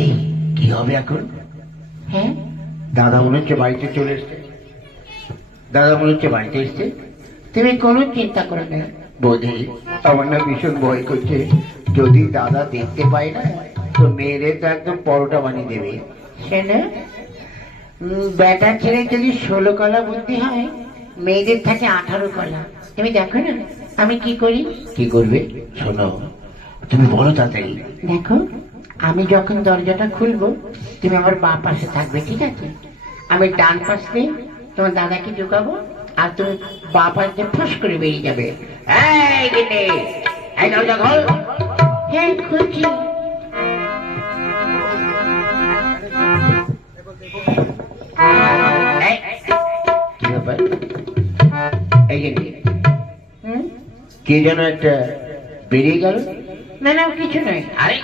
এই কি হবে এখন? হ্যাঁ, দাদা মনে হচ্ছে বাড়িতে চলে এসছে। দাদা মনে হচ্ছে বাড়িতে এসছে। তুমি কোনো চিন্তা করো না। বোধে আমার না ভীষণ ভয় করছে, যদি দাদা দেখতে পায় না তো মেরে তো একদম পরোটা বানিয়ে দেবে। শোনো, বেটা ছেলে যদি 16 কলা বুদ্ধি হয়, মেয়েদের থাকে 18 কলা। তুমি দেখো না আমি কি করি। কি করবে? শোনো, তুমি বলো তাড়াতাড়ি। দেখো, আমি যখন দরজাটা খুলবো তুমি আমার বাঁ পাশে থাকবে, ঠিক আছে? আমি ডান পাশে তোমার দাদাকে ঢুকাবো, আর তুমি বাঁ পাশে ফস করে বেরিয়ে যাবে। এই গিন্নি, এই দরজা খোল। হ্যাঁ, খুলছি। এই, কি ব্যাপার? এই গিন্নি, হুম? কে যেন একটা বেরিয়ে গেল। না না, কিছু নয়। আরে